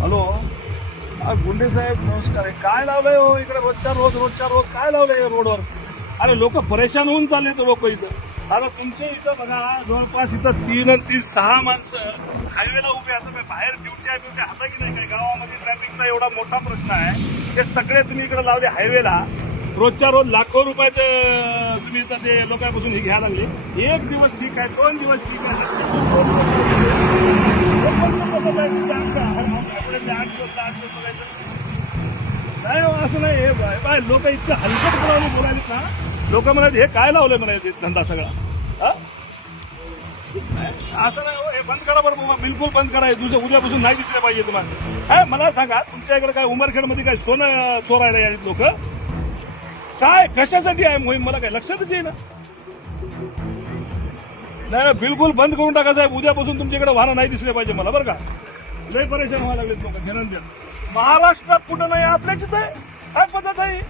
Hello. गुंडे साहेब नमस्कार आहे. काय लावलंय हो इकडे रोजच्या रोज काय लावलंय रोडवर? अरे लोक परेशान होऊन चालले लोक इथं. आता तुमच्या इथं बघा जवळपास इथं 3 आणि 3 6 माणसं हायवेला उभे. आता बाहेर ड्युटी हाता की नाही काय? गावामध्ये ट्रॅफिकचा एवढा मोठा प्रश्न आहे. ते सगळे तुम्ही इकडे लावले हायवेला. रोजच्या रोज लाखो रुपयाचं तुम्ही इथं ते लोकांपासून हे घ्यायला लागले. एक दिवस ठीक आहे, 2 दिवस ठीक नाही हो, असं नाही. हे लोक इतकं हलकटपणाने बोलायला ना. लोक म्हणाले हे काय लावलंय म्हणाले धंदा सगळा. असं नाही हो, हे बंद करा बरं, बिलकुल बंद करा. उद्यापासून नाही दिसले पाहिजे तुम्हाला. काय मला सांगा, तुमच्या इकडे काय उमरखेडमध्ये काय सोनं चोरायला यायचे लोक? काय कशासाठी आहे मोहीम मला काय लक्षातच येईना. नाही बिलकुल बंद करून टाका साहेब. उद्यापासून तुमच्याकडे वाहनं नाही दिसले पाहिजे मला बरं का. लय परेशान व्हायला लागलेत लोक. महाराष्ट्रात कुठं नाही, आपल्याचीच आहे. काय पद्धत आहे?